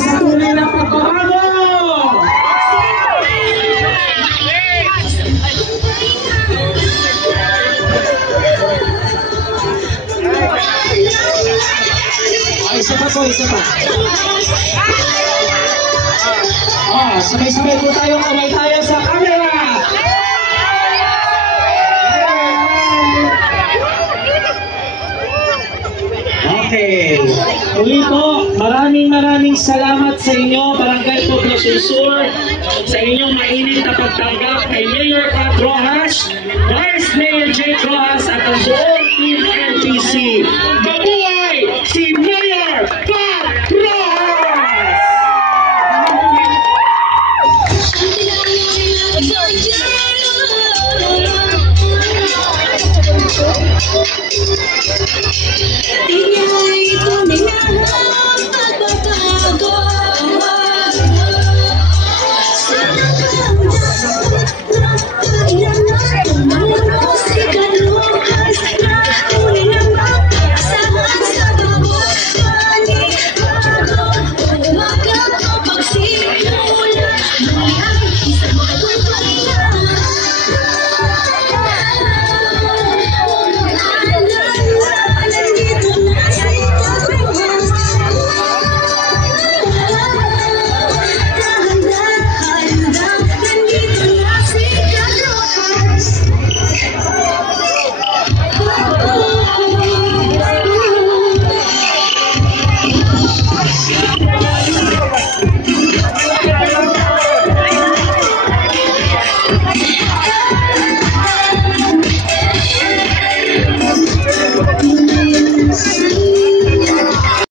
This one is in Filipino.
sa tunay na pagbabago! Isa pa po, isa pa. Sabay-sabay po tayo, kamay tayo sa camera! Okay. Uli po, maraming salamat sa inyo, Barangay Poblacion Sur, sa inyong mainit na pagtanggap kay Mayor Pat Rojas, Vice Mayor Jake Rojas at ang buong Team NTC. Mabuhay si Mayor Pat Rojas!